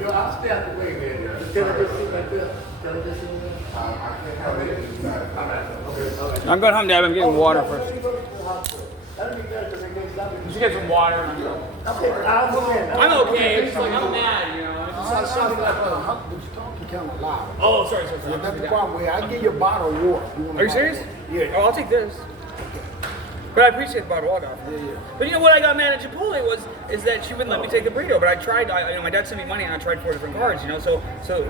Yo, I'll stay out the way, man. Tell her just sit right there. Tell her just sit right there. I'm going home, Dad. I'm getting water first. You should get some water. I'm okay. It's just like I'm mad, you know. Kind of loud. Oh, sorry. Yeah, that's the problem. I can give you a bottle of water. Are you serious? Yeah. Oh, I'll take this. But I appreciate the bottle of water. Yeah. But you know what I got mad at Chipotle is that she wouldn't let me take the burrito. But I tried. My dad sent me money and I tried 4 different cards. You know, so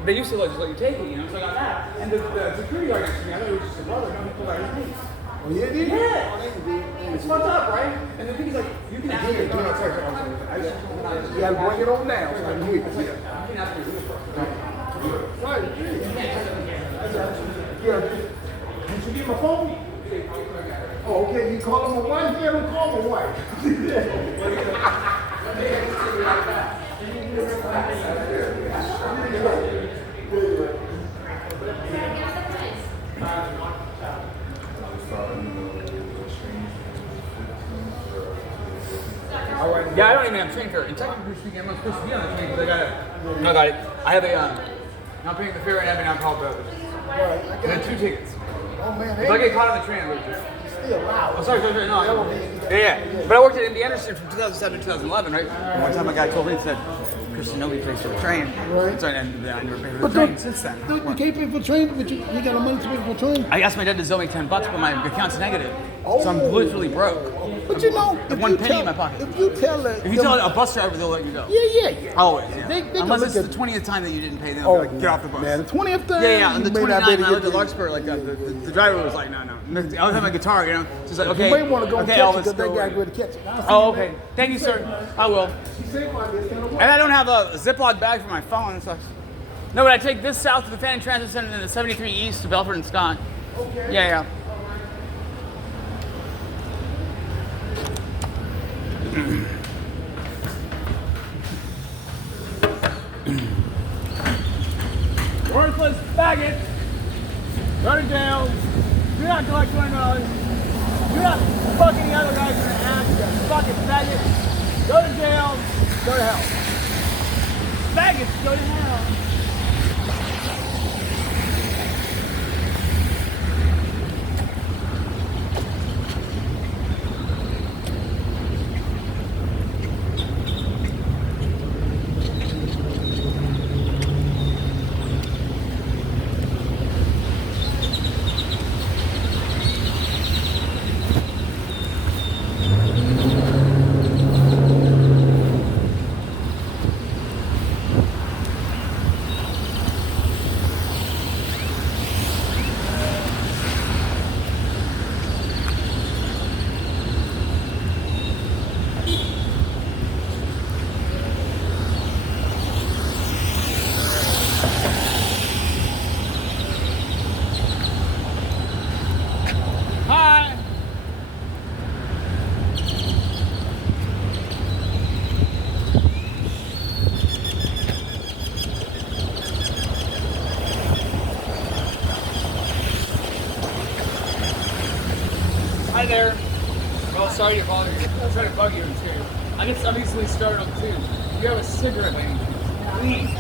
they used to just let you take it. You know, so I got that. And the security guard next to me, I thought it was just a brother. No, he pulled out his name. Oh, yeah, dude? Yeah. It's fucked up, right? And the thing is, like, you can ask me. You gotta bring it on down. So I can hear you. You can ask me. Right. Yeah. You should get my phone. Oh, okay. You call him a wife? Yeah, don't call him a wife. Yeah, I don't even have train fare. And technically speaking, I'm not supposed to be on the train because I got it. I have a, not paying the fare and having alcohol beverage. Right. And then 2 tickets. Oh, man. If I get caught on the train, I lose it. Still loud. Oh, sorry. No, yeah. But I worked at MD Anderson from 2007 to 2011, right? And one time a guy told me, he said, Christian, nobody pays for the train. Right. So I never paid for the train since then. You can't pay for the train, but you got no money to pay for the train. I asked my dad to sell me $10, but my account's negative. So I'm literally broke. But you know, if One you penny tell, in my pocket. If you tell If you tell a bus driver, they'll let you go. Yeah. Always, yeah. They Unless can it's look the 20th time that you didn't pay, then Oh, they'll like, get off the bus. Man, the 20th time. Yeah. And the you may not 29th, be when I able lived to at get Larkspur, like the driver was like, no. I was having my guitar, you know. She's like, okay. You may want to go and okay, catch it Elvis, because they go got away. to go to catch it. Oh, okay. Thank you, sir. I will. She said like this kind of way. And I don't have a Ziploc bag for my phone. So. No, but I take this south to the Fanning Transit Center and then the 73 east to Belford and Scott. Okay. Yeah. Worthless faggot. Go to jail. Do not collect $20. Do not fuck any other guys in the ass. You fucking faggot. Go to jail. Go to hell. Faggots, go to hell. Hi. Hi there. Well, sorry to bother you. I'm trying to bug you and scare you. I'm easily startled too. You have a cigarette, lady. Please.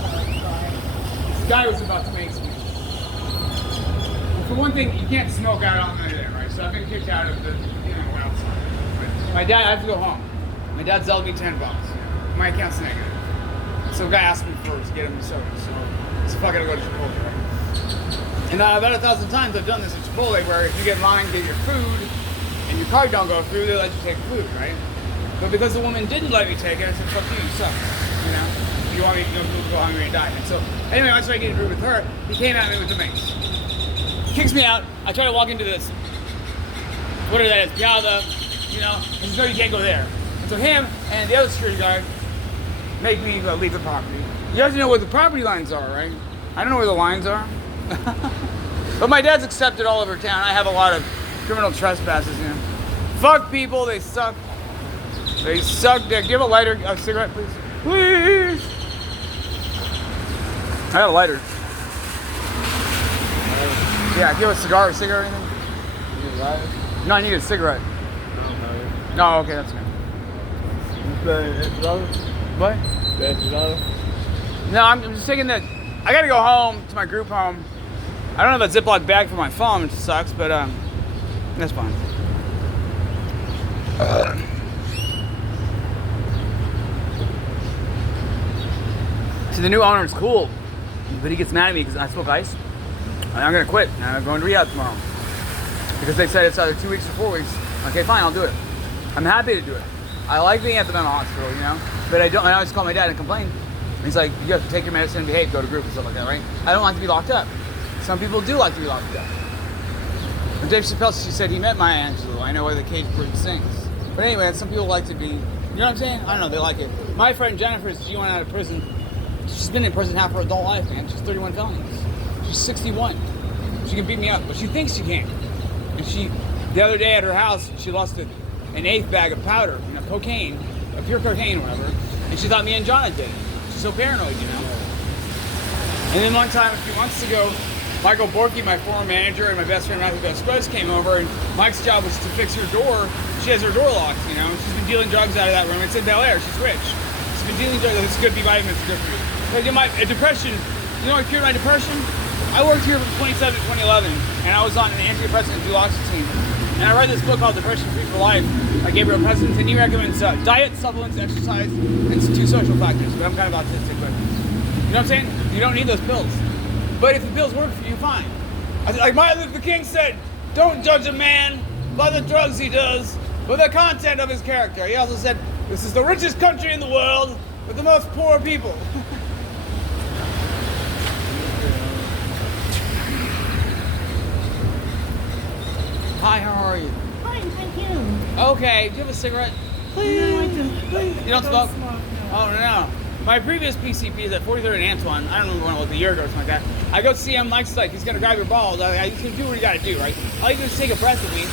This guy was about to Mace Me. Well, for one thing, you can't smoke out on there, right? So I've been kicked out of the, outside. But my dad, I have to go home. My dad zelled me $10. My account's negative. So the guy asked me first to get him a soda. So fuck, I gotta go to Chipotle, right? And about 1,000 times I've done this at Chipotle, where if you get in line, get your food, and your card don't go through, they let you take food, right? But because the woman didn't let me take it, I said, fuck you suck. You know? You want me to go hungry and die. And so, anyway, once I get through with her, he came at me with the mace. Kicks me out. I try to walk into this, whatever that is, Piazza, and he says, no, you can't go there. And so him and the other security guard make me leave the property. You guys know where the property lines are, right? I don't know where the lines are. But my dad's accepted all over town. I have a lot of criminal trespasses, Fuck people, they suck. They suck dick. Give a lighter, a cigarette, please. Please. I have a lighter. Yeah, give a cigar or cigarette or anything. You need a lighter? No, I need a cigarette. I don't know. No, okay, that's good. You play $8? What? No, I'm just taking the. I gotta go home to my group home. I don't have a Ziploc bag for my phone, which sucks, but that's fine. So the new owner is cool, but he gets mad at me because I smoke ice. And I'm gonna quit. And I'm going to rehab tomorrow because they said it's either 2 weeks or 4 weeks. Okay, fine, I'll do it. I'm happy to do it. I like being at the mental hospital, you know, but I don't. I always call my dad and complain. And he's like, you have to take your medicine and behave, go to group and stuff like that, right? I don't like to be locked up. Some people do like to be locked up. And Dave Chappelle, she said he met Maya Angelou. I know why the cage bird sings. But anyway, some people like to be, you know what I'm saying? I don't know, they like it. My friend Jennifer, she went out of prison. She's been in prison half her adult life, man. She's 31 felonies. She's 61. She can beat me up, but she thinks she can. And she, the other day at her house, she lost an eighth bag of powder, you know, cocaine, pure cocaine, whatever. And she thought me and Jonna did it. She's so paranoid, you know. And then one time, a few months ago, Michael Borky, my former manager, and my best friend Matthew Vasquez came over, and Mike's job was to fix her door. She has her door locked, you know. She's been dealing drugs out of that room. It's in Bel Air. She's rich. She's been dealing drugs. It's good B vitamins. It's good for you. But my depression, you know what cured my depression? I worked here from 2007 to 2011, and I was on an antidepressant, duloxetine. And I read this book called Depression Free for Life by Gabriel Presence, and he recommends diet, supplements, exercise, and 2 social factors. But I'm kind of autistic, but you know what I'm saying? You don't need those pills. But if the pills work for you, fine. Like Martin Luther King said, don't judge a man by the drugs he does, but the content of his character. He also said, this is the richest country in the world with the most poor people. Hi, how are you? Fine, thank you. Okay, do you have a cigarette? Please. No, I don't. Please. You don't smoke? No. Oh, no. My previous PCP is at 43rd and Antoine. I don't remember when it was, a year ago or something like that. I go see him, Mike's like, he's gonna grab your balls. He's gonna do what you gotta do, right? All you do is take a breath with me,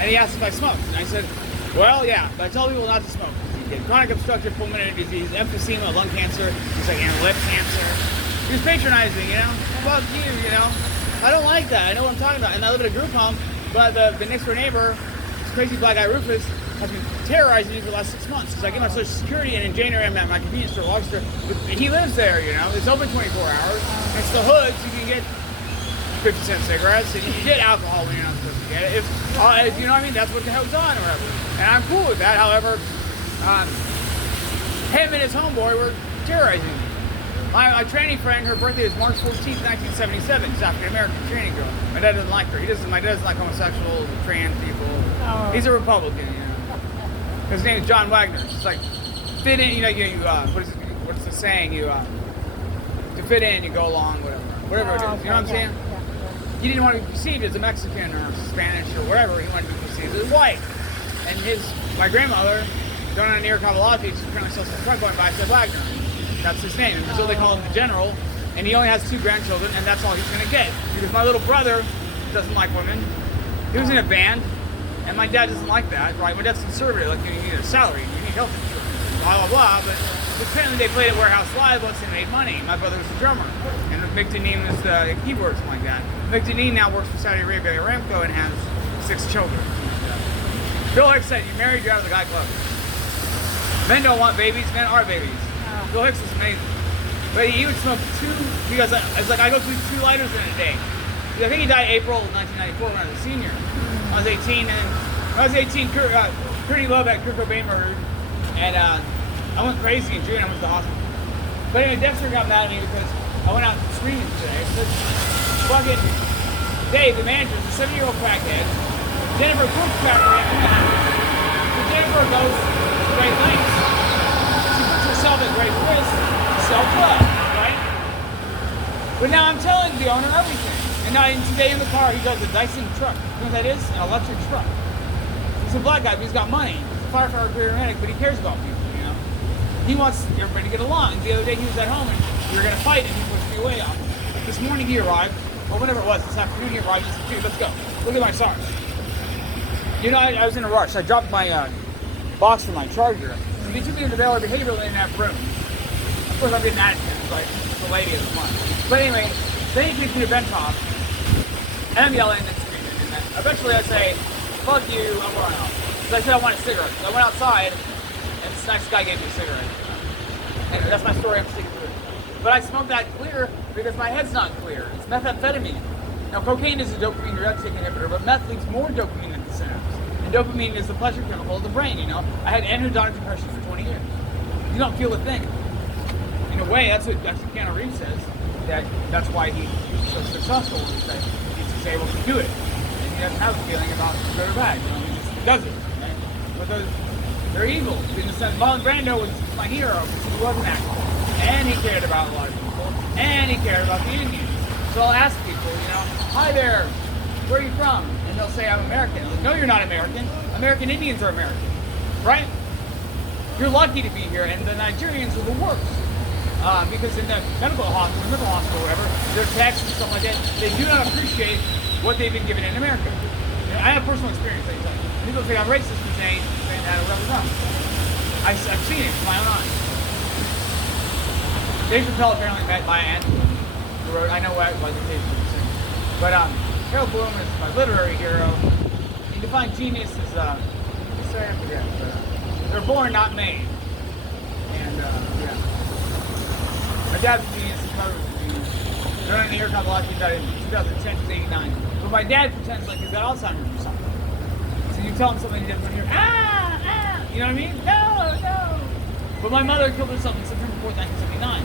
and he asked if I smoked. And I said, well, yeah, but I tell people not to smoke. You get chronic obstructive pulmonary disease, emphysema, lung cancer, he's like, and lip cancer. He was patronizing, you know? Fuck you know? I don't like that. I know what I'm talking about. And I live in a group home, but the next door neighbor, this crazy black guy Rufus, has been terrorizing me for the last 6 months. Because I get my Social Security, and in January I'm at my convenience store, Lobster. He lives there, you know. It's open 24 hours. It's the hood, so you can get 50-cent cigarettes, and you can get alcohol when you're not supposed to get it. If you know what I mean, that's what the hell's on or whatever. And I'm cool with that. However, him and his homeboy were terrorizing me. My training friend, her birthday is March 14th, 1977. She's African American training girl. My dad doesn't like her. My dad doesn't like homosexuals or trans people. Oh. He's a Republican, you know. His name is John Wagner. It's like fit in, you know. What's the saying? To fit in, you go along, whatever it is. You know what I'm saying? Yeah. He didn't want to be perceived as a Mexican or Spanish or whatever. He wanted to be perceived as white. And my grandmother, Donna Near Cavalati, she currently sells a truck going by, said Wagner. That's his name. And so they call him the General. And he only has 2 grandchildren, and that's all he's going to get. Because my little brother doesn't like women. He was in a band, and my dad doesn't like that, right? My dad's conservative. Like, you need a salary, you need health insurance, blah, blah, blah. But apparently they played at Warehouse Live once and made money. My brother was a drummer. And Mick Deneen was the keyboard, something like that. Mick Deneen now works for Saudi Arabia Aramco and has 6 children. Bill Hicks said, you married, you're out of the guy club. Men don't want babies, men are babies. Bill Hicks was amazing. But he would smoke 2, because it's like I go through 2 lighters in a day. I think he died April 1994 when I was a senior. I was 18, and when I was 18, pretty low that Kurt Cobain murdered. And I went crazy in June, I went to the hospital. But anyway, Dexter got mad at me because I went out screaming today. So fucking Dave, the manager, is a 7-year-old crackhead. Jennifer Cook's crackhead. So Jennifer goes to great lengths. She puts herself at great risk to sell drugs, right? But now I'm telling the owner everything. And now today in the car, he drives a Dyson truck. You know what that is? An electric truck. He's a black guy, but he's got money. He's a firefighter, paramedic, but he cares about people, you know? He wants everybody to get along. The other day he was at home and we were gonna fight and he pushed me away off. This morning he arrived, or whatever it was, this afternoon he arrived, he said, dude, let's go. Look at my SARS. You know, I was in a rush. I dropped my box from my charger. So he took me to the Baylor Behavioral in that room. Of course I'm getting attitude, like the lady of the month. But anyway, then he takes me to Bentoff. And I'm yelling and screaming. And eventually I say, fuck you, I'm going out. So I said I want a cigarette. So I went outside, and this nice guy gave me a cigarette. That's my story. I'm sticking to it. But I smoke that clear because my head's not clear. It's methamphetamine. Now, cocaine is a dopamine reuptake inhibitor, but meth leaves more dopamine in the synapse. And dopamine is the pleasure chemical of the brain, you know? I had anhedonic depression for 20 years. You don't feel a thing. In a way, that's what Keanu Reeves says. That's why he's so successful, is that he's just able to do it. And he doesn't have a feeling about good or bad, you know? He just does it. Right? But they're evil. In the sense, Marlon Brando was my hero because he was an actor. And he cared about a lot of people. And he cared about the Indians. So I'll ask people, you know, hi there, where are you from? And they'll say, I'm American. Like, no, you're not American. American Indians are American, right? You're lucky to be here, and the Nigerians are the worst. Because in the mental hospital, whatever, their taxes and stuff like that, they do not appreciate what they've been given in America. You know, I have personal experience, like that. People think I'm racist for saying that or whatever. I've seen it with my own eyes. Dave Chappelle apparently met my aunt who wrote, I know why the case was the same. But Harold Bloom is my literary hero. He defined genius as, sorry, I forget, but they're born, not made. And, yeah. My dad's a genius, his mother was a genius. They're on the air compilation, he died in 2010 to 89. But my dad pretends like he's got Alzheimer's or something. So you tell him something, he doesn't want to hear, you know what I mean? No. But my mother killed herself on September 4th, 1979.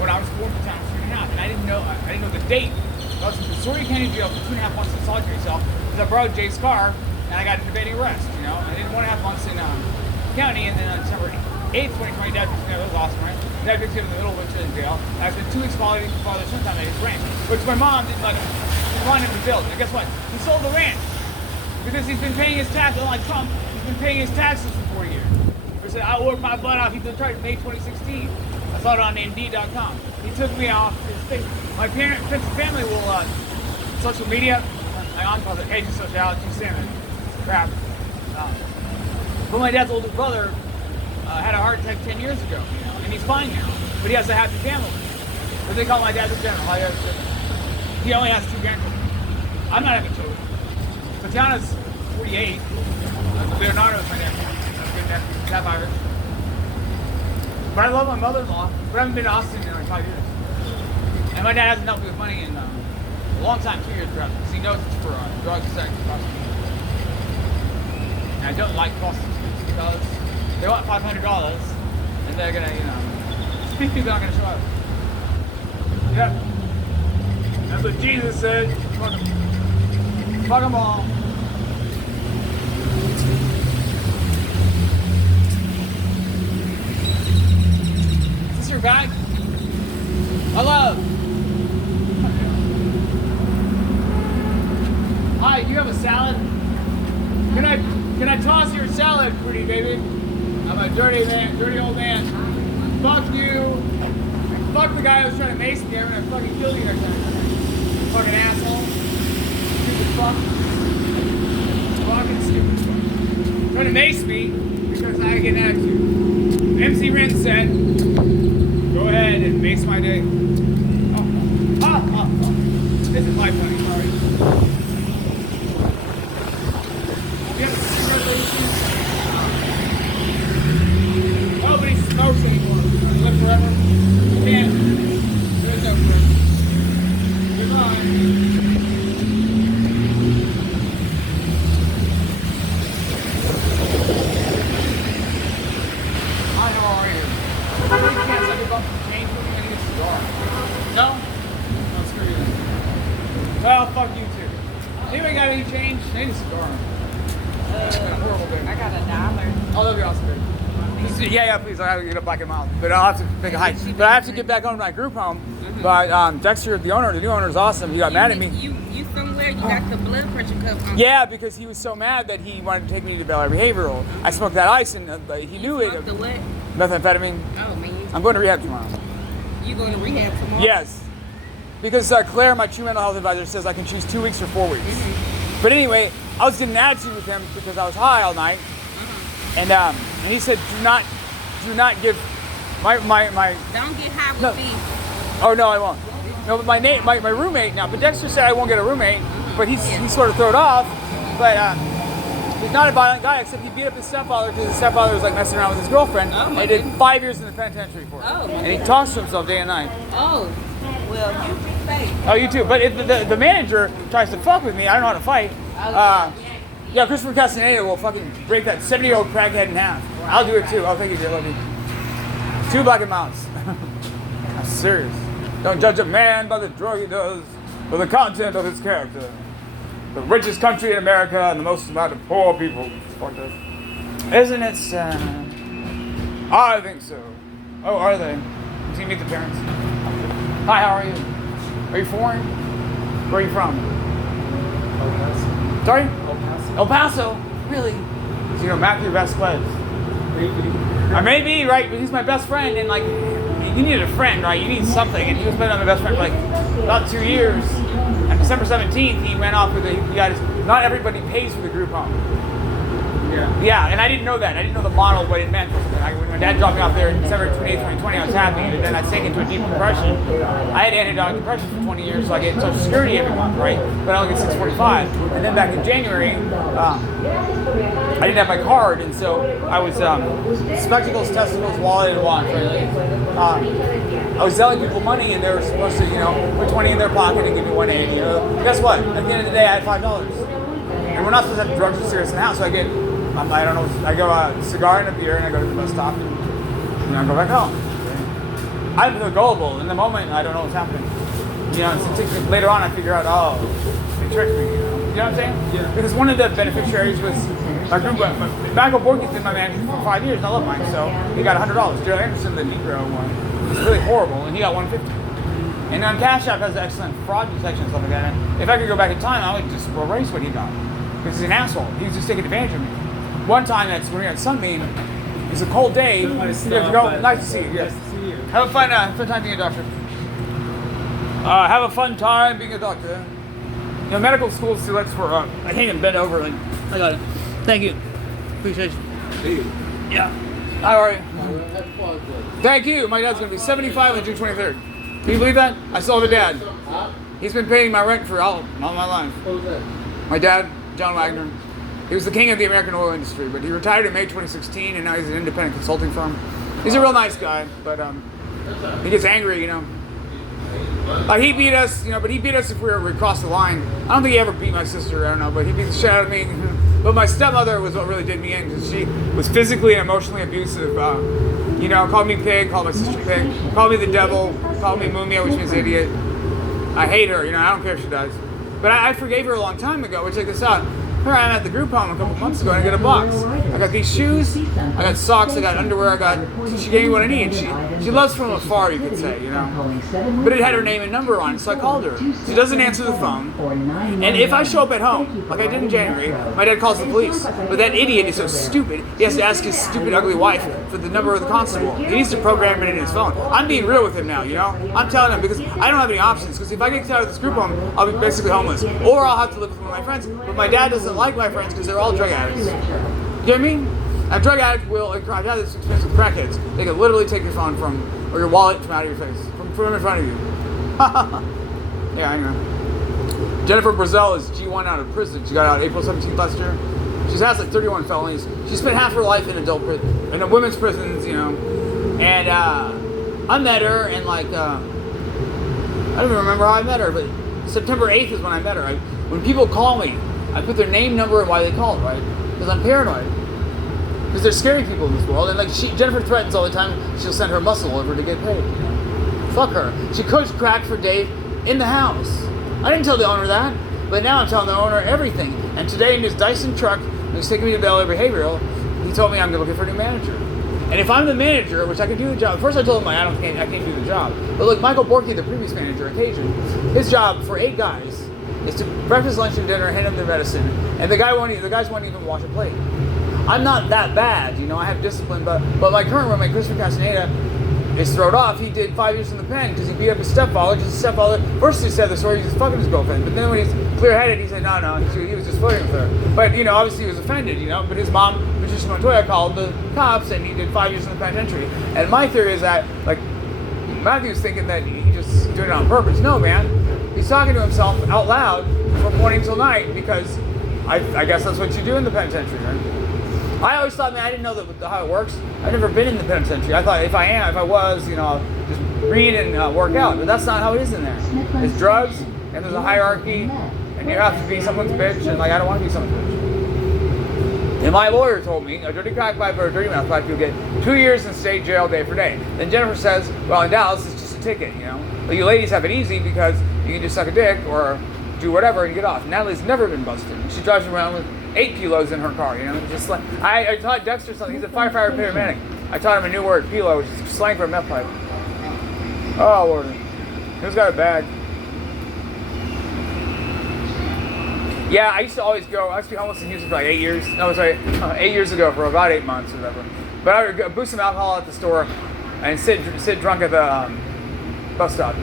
When I was 4 at the time, I was 3.5, and I didn't know the date. I was in the Missouri County Jail for 2.5 months in solitary cell because I borrowed Jay's car and I got a debating arrest. You know, I did 1.5 months in county, and then on December 8th, 2020, Dad picked me up. That was awesome, right? Dad picked me up in the middle of winter in jail. I spent 2 weeks following father-son time at his ranch, which my mom didn't like. She wanted him to build. And guess what? He sold the ranch because he's been paying his taxes. Unlike Trump, he's been paying his taxes for 4 years. He said, I worked my butt off. He's been charged May 2016. I saw it on Indeed.com. He took me off his thing. My family will, social media, my aunt calls it anti-sociality, salmon, crap. But my dad's older brother had a heart attack 10 years ago, you know, and he's fine now. But he has a happy family. But they call my dad the general. He only has 2 grandchildren. I'm not having children. Tatiana's 48. Leonardo's my nephew. That's a good nephew. Half Irish. But I love my mother-in-law, but I haven't been to Austin in like 5 years. And my dad hasn't helped me with money in a long time, 2 years rather, because he knows it's for drugs, sex, and prostitution. And I don't like prostitutes because they want $500, and they're gonna, you know, these people aren't gonna show up. Yep. That's what Jesus said. Fuck them all. Your bag? Hello. Hi, do you have a salad? Can I toss your salad, pretty baby? I'm a dirty man, dirty old man. Fuck you. Fuck the guy who was trying to mace me. I'm gonna fucking kill you next time. Fucking asshole. Stupid fuck. Fucking stupid fuck. Trying to mace me because I get an attitude. MC Ren said, go ahead and mace my day. This is my funny, sorry. You have congratulations. Nobody smokes anymore. I live forever. You can't. There's no forever. Goodbye. Hi, how are you? I really can't send a bump from change with me. I need a cigar. No? No, screw you. Well, fuck you too. Anybody got any change? I need a cigar. It's been a horrible day. I got $1. Oh, that'd be awesome, baby. Yeah, please. I gotta get up back in mile. But I'll have to make a hike. But I have to get back on my group home. But Dexter, the new owner is awesome. He got mad at me. You somewhere? You got the blood pressure cuff on? Yeah, because he was so mad that he wanted to take me to Bel Air Behavioral. I smoked that ice and he knew it. The what? Methamphetamine. Oh man. I'm going to rehab tomorrow. You going to rehab tomorrow? Yes. Because Claire, my true mental health advisor, says I can choose 2 weeks or 4 weeks. But anyway, I was in an attitude with him because I was high all night. And he said, do not give my Don't get high with me. Oh no, I won't. No, but my roommate now. But Dexter said I won't get a roommate, but he's sort of thrown off. But not a violent guy, except he beat up his stepfather because his stepfather was like messing around with his girlfriend. Oh, and my he did goodness. 5 years in the penitentiary for it. Oh, my and he talks to himself day and night. Oh, well, you be safe. Oh, you too. But if the manager tries to fuck with me, I don't know how to fight. Yeah, Christopher Castaneda will fucking break that 70-year-old crackhead in half. I'll do it too. Oh, thank you, dear. Love you. 2 black and mounts. I'm serious. Don't judge a man by the drug he does, but the content of his character. The richest country in America and the most amount of poor people. Isn't it sad? I think so. Oh, are they? Did you meet the parents? Hi, how are you? Are you foreign? Where are you from? El Paso. Sorry? El Paso. El Paso? Really? So you know Matthew Vasquez? Maybe. I may be, right? But he's my best friend, and like, you need a friend, right? You need something, and he was been my best friend for like about 2 years. On December 17th, he went off with he got his, not everybody pays for the group home. Yeah. Yeah, and I didn't know that. I didn't know the model of what it meant. When my dad dropped me off there in December 28th, 2020, I was happy, and then I sank into a deep depression. I had antibiotic depression for 20 years, so I get Social Security every month, right? But I only get 645. And then back in January, I didn't have my card, and so I was spectacles, testicles, wallet, and watch, right? I was selling people money, and they were supposed to, put 20 in their pocket and give me 180. Guess what? At the end of the day, I had $5. And we're not supposed to have drugs or cigarettes in the house, so I get, I don't know, I go a cigar and a beer, and I go to the bus stop, and I go back home. I'm feel gullible. In the moment, I don't know what's happening. So later on, I figure out, oh, they tricked me. You know what I'm saying? Yeah. Because one of the beneficiaries was our group. Michael Borky's been my manager for 5 years, and I love Mike, so he got $100. Joe Anderson, the Negro one, was really horrible, and he got $150. And then Cash App has excellent fraud detection and stuff like that. And if I could go back in time, I would just erase what he got. Because he's an asshole. He was just taking advantage of me. One time, when we were at Sunbeam, it's a cold day. You have to go. Nice to see you. Yes. Nice to see you. Have a fun time being a doctor. Have a fun time being a doctor. Medical school students for I can't even bend over. I got it. Thank you. Appreciate you. Hey. Yeah. How are you? Thank you. My dad's going to be 75 on June 23rd. Can you believe that? I still have a dad. He's been paying my rent for all my life. What was that? My dad, John Wagner, he was the king of the American oil industry, but he retired in May 2016, and now he's an independent consulting firm. He's a real nice guy, but he gets angry, he beat us, but he beat us if we crossed the line. I don't think he ever beat my sister, I don't know, but he beat the shit out of me. But my stepmother was what really did me in, because she was physically and emotionally abusive. Called me pig, called my sister pig, called me the devil, called me mumia, which means idiot. I hate her, I don't care if she does. But I forgave her a long time ago. Check this out. Here I am at the group home a couple months ago, and I got a box. I got these shoes, I got socks, I got underwear, she gave me what I need. She loves from afar, you could say, But it had her name and number on it, so I called her. She doesn't answer the phone. And if I show up at home, like I did in January, my dad calls the police. But that idiot is so stupid, he has to ask his stupid, ugly wife for the number of the constable. He needs to program it in his phone. I'm being real with him now, I'm telling him, because I don't have any options. Because if I get kicked out of this group home, I'll be basically homeless. Or I'll have to live with one of my friends. But my dad doesn't like my friends because they're all drug addicts. You know what I mean? A drug addict I've had this experience with crackheads. They can literally take your phone or your wallet from out of your face, from in front of you. Yeah, I know. Jennifer Brazel is G1 out of prison. She got out April 17th last year. She has like 31 felonies. She spent half her life in women's prisons, And I met her, and I don't even remember how I met her, but September 8th is when I met her. When people call me, I put their name, number, and why they called, right? Because I'm paranoid. Because there's scary people in this world, and Jennifer threatens all the time she'll send her muscle over to get paid. Fuck her. She cooks crack for Dave in the house. I didn't tell the owner that, but now I'm telling the owner everything. And today in his Dyson truck, when he's taking me to the LA Behavioral, he told me I'm looking for a new manager. And if I'm the manager, which I can do the job, first I told him I can't do the job. But look, Michael Borky, the previous manager, Occasion, his job for 8 guys is to breakfast, lunch, and dinner, hand them their medicine, and the guys won't even wash a plate. I'm not that bad, I have discipline, but my current roommate, Christopher Castaneda, is thrown off. He did 5 years in the pen because he beat up his stepfather. His stepfather, first he said the story, he was fucking his girlfriend, but then when he's clear-headed, he said, no, he was just flirting with her. But, obviously he was offended, but his mom, Patricia Montoya, called the cops, and he did 5 years in the penitentiary. And my theory is that, Matthew's thinking that he just doing it on purpose. No, man. He's talking to himself out loud from morning till night because I guess that's what you do in the penitentiary, right? I always thought, man, I didn't know how it works. I've never been in the penitentiary. I thought if I was, I'll just read and work out. But that's not how it is in there. It's drugs, and there's a hierarchy, and you have to be someone's bitch, and I don't want to be someone's bitch. And my lawyer told me, a dirty crack pipe or a dirty mouth pipe, you'll get 2 years in state jail day for day. Then Jennifer says, well, in Dallas, it's just a ticket, But you ladies have it easy because you can just suck a dick or do whatever and get off. Natalie's never been busted. She drives around with 8 kilos in her car, just like I taught Dexter something. He's a firefighter paramedic. I taught him a new word, pilo, which is slang for a meth pipe. Oh Lord, who's got a bag? Yeah, I used to be homeless in Houston for like 8 years. No, sorry, 8 years ago for about 8 months or whatever. But I would boost some alcohol at the store and sit drunk at the bus stop.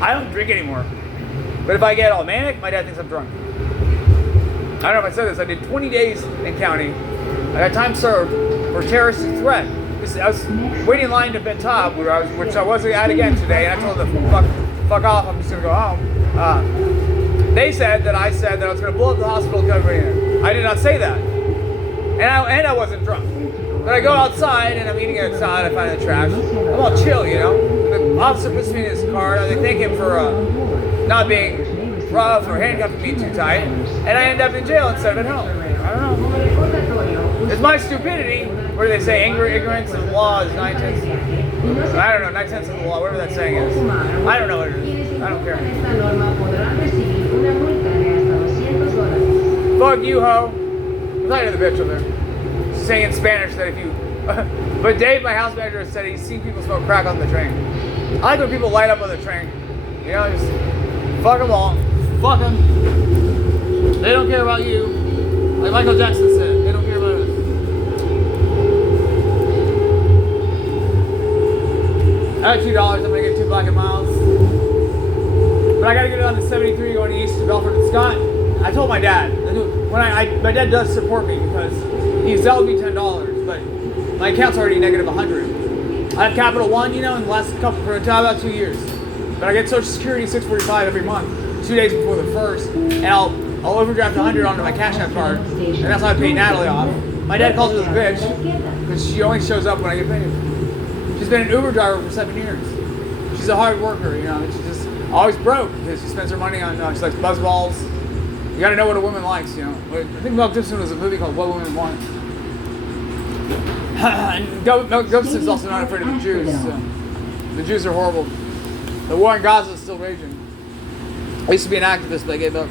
I don't drink anymore. But if I get all manic, my dad thinks I'm drunk. I don't know if I said this. I did 20 days in county. I got time served for terrorist threat. I was waiting in line to bed top, which I was at again today, and I told them, fuck off, I'm just going to go home. They said that I said that I was going to blow up the hospital and get everybody in. I did not say that. And I wasn't drunk. But I go outside, and I'm eating outside, I find the trash. I'm all chill, The officer puts me in his car, and they thank him for not being rough or handcuffing me too tight, and I end up in jail instead of at home. I don't know. It's my stupidity. What do they say? Ignorance of the law is 9/10. I don't know, 9/10 of the law, whatever that saying is. I don't know what it is. I don't care. Fuck you, ho. I'm talking to the bitch over there. She's saying in Spanish that if you... But Dave, my house manager, said he's seen people smoke crack on the train. I like when people light up on the train. Just fuck them all. Fuck them. They don't care about you. Like Michael Jackson said, they don't care about us. I got $2. I'm gonna get 2 black and miles. But I gotta get it on the 73 going east to Belford and Scott. I told my dad. My dad does support me because he sells me $10, but my account's already negative 100. I have Capital One, in the last for about 2 years. But I get Social Security $645 every month, 2 days before the first, and I'll overdraft 100 onto my Cash App card, and that's how I pay Natalie off. My dad calls her the bitch because she only shows up when I get paid. She's been an Uber driver for 7 years. She's a hard worker, and she's just always broke because she spends her money on she likes buzz balls. You got to know what a woman likes, I think Mel Gibson was a movie called What Women Want. And Mel Gibson's also not afraid of the Jews. So. The Jews are horrible. The war in Gaza is still raging. I used to be an activist, but I gave up.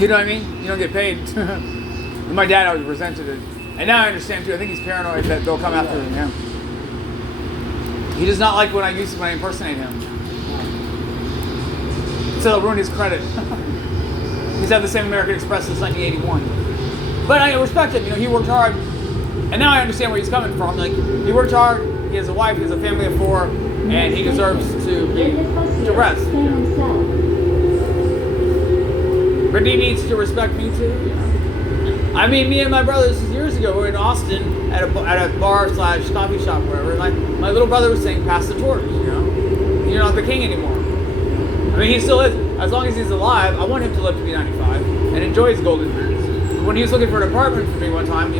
You know what I mean? You don't get paid. My dad always resented it. And now I understand too. I think he's paranoid that they'll come after him. He does not like when I impersonate him. So it'll ruin his credit. He's had the same American Express since 1981. But I respect him. He worked hard. And now I understand where he's coming from. Like, he worked hard. He has a wife, he has a family of 4, and he deserves to rest. But he needs to respect me too. I mean, me and my brothers years ago were in Austin at a bar / coffee shop, wherever. And my little brother was saying, "Pass the torch." You're not the king anymore. I mean, he still is. As long as he's alive, I want him to live to be 95 and enjoy his golden years. When he was looking for an apartment for me one time,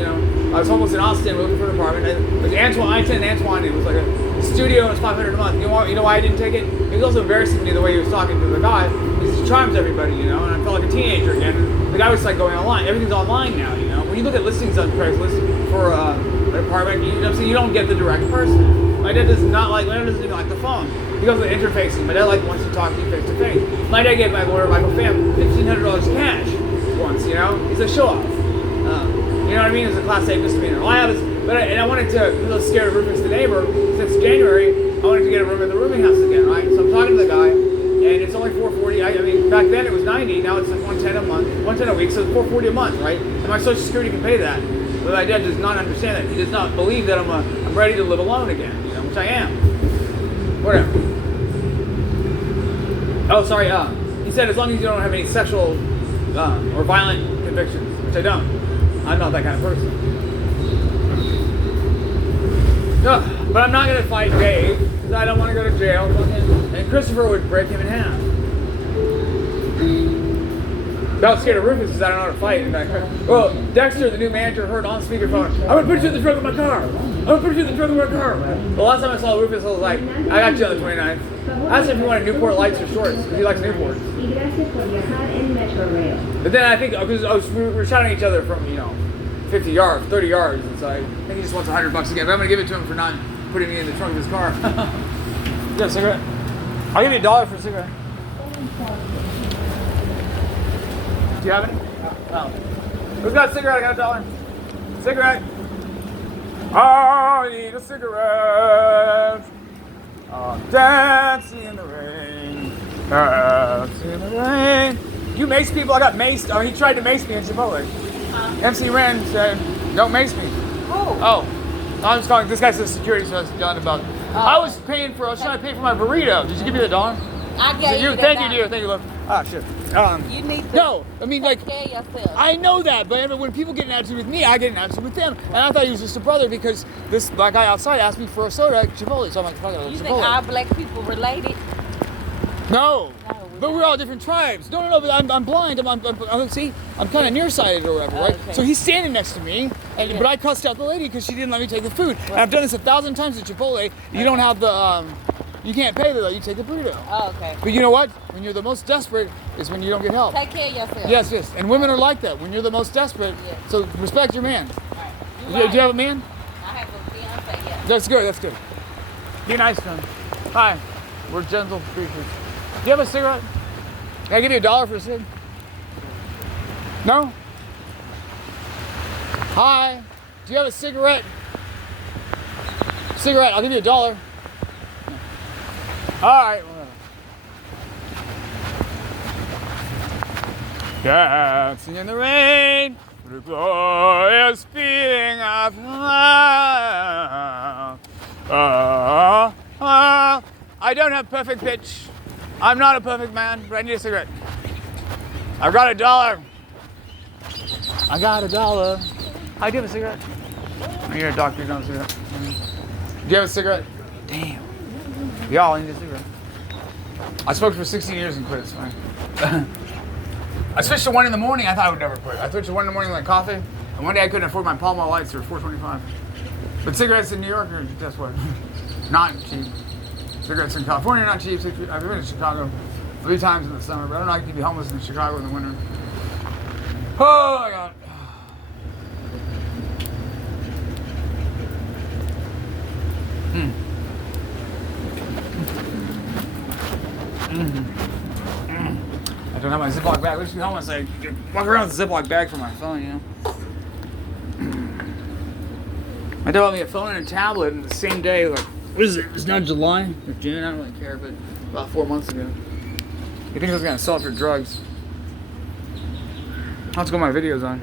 I was homeless in Austin, looking for an apartment. It was Antoine. I attended Antoine. It was like a studio. It was $500 a month. You know why I didn't take it? He was also embarrassing me the way he was talking to the guy. He charms everybody, and I felt like a teenager again. The guy was like going online. Everything's online now, When you look at listings on Craigslist for an apartment, you don't get the direct person. My dad doesn't even like the phone. He goes with interfacing. My dad wants to talk to you face to face. My dad gave my lawyer, Michael Pham, $1,500 cash once, He's a show off. You know what I mean? It's a class A misdemeanor. All I have is, I wanted to, because I was scared of rooming the neighbor, since January, I wanted to get a room at the rooming house again, right? So I'm talking to the guy, and it's only $440. I mean, back then it was $90, now it's like $110 a month, $110 a week, so it's $440 a month, right? And my Social Security can pay that. But my dad does not understand that. He does not believe that I'm ready to live alone again, which I am. Whatever. Oh, sorry. He said as long as you don't have any sexual or violent convictions, which I don't. I'm not that kind of person. But I'm not going to fight Dave because I don't want to go to jail. And Christopher would break him in half. I was scared of Rufus because I don't know how to fight. Well, Dexter, the new manager, heard on speakerphone, I'm going to put you in the trunk of my car. I'm going to put you in the trunk of my car. The last time I saw Rufus, I was like, I got you on the 29th. I asked him if he wanted Newport lights or shorts, because he likes Newports. But then I think, because we were shouting at each other from, 50 yards, 30 yards, and so I think he just wants $100 again. But I'm going to give it to him for not putting me in the trunk of his car. You got a cigarette? I'll give you $1 for a cigarette. Do you have any? No. Who's got a cigarette? I got $1. Cigarette. I need a cigarette. Dancing in the rain. Dancing in the rain. You mace people? I got maced. Oh, he tried to mace me in Chipotle. MC Ren said, don't mace me. Oh. I'm just calling. This guy says security, so I was done about it. I was trying to pay for my burrito. Did you give me the $1? I gave you. Thank you, dear. Thank you, love. Ah, shit. You need to. No, I mean, like, take care of yourself. I know that, but when people get an attitude with me, I get an attitude with them. And I thought he was just a brother because this black guy outside asked me for a soda at Chipotle. So I'm like, fuck it, You Chipotle. think all black people related? No, but we're all different tribes. No, but I'm blind. I'm kind of nearsighted or whatever, right? Okay. So he's standing next to me, but I cussed out the lady because she didn't let me take the food. And I've done this 1,000 times at Chipotle. You don't have the, you can't pay the, you take the burrito. Oh, okay. But you know what? When you're the most desperate is when you don't get help. Take care of yourself. Yes. And women are like that. When you're the most desperate, so respect your man. Right. Do you have a man? I have a fiance, yeah. That's good. Be nice to him. Hi. We're gentle creatures. Do you have a cigarette? Can I give you $1 for a cig? No? Hi. Do you have a cigarette? Cigarette. I'll give you $1. All right. Dancing in the rain, the glorious feeling of love. I don't have perfect pitch. I'm not a perfect man, but I need a cigarette. I've got $1. I got $1. I do have a cigarette. You're a doctor, you don't have a cigarette. Do you have a cigarette? Damn. Y'all, I need a cigarette. I smoked for 16 years and quit, it's fine. I switched to 1 in the morning. I thought I would never quit. I switched to 1 in the morning like coffee, and one day I couldn't afford my Pall Mall lights. They were $4.25. But cigarettes in New York are, guess what? Not cheap. Cigarettes in California are not cheap. I've been in Chicago 3 times in the summer, but I don't know how you can be homeless in Chicago in the winter. Oh my God. I don't have my Ziploc bag. Let's be homeless. I walk around with a Ziploc bag for my phone, you know. My dad bought me a phone and a tablet in the same day. Like, what is it? It's not July or June. I don't really care, but about 4 months ago. You think I was gonna sell it for drugs? Let's go my videos on.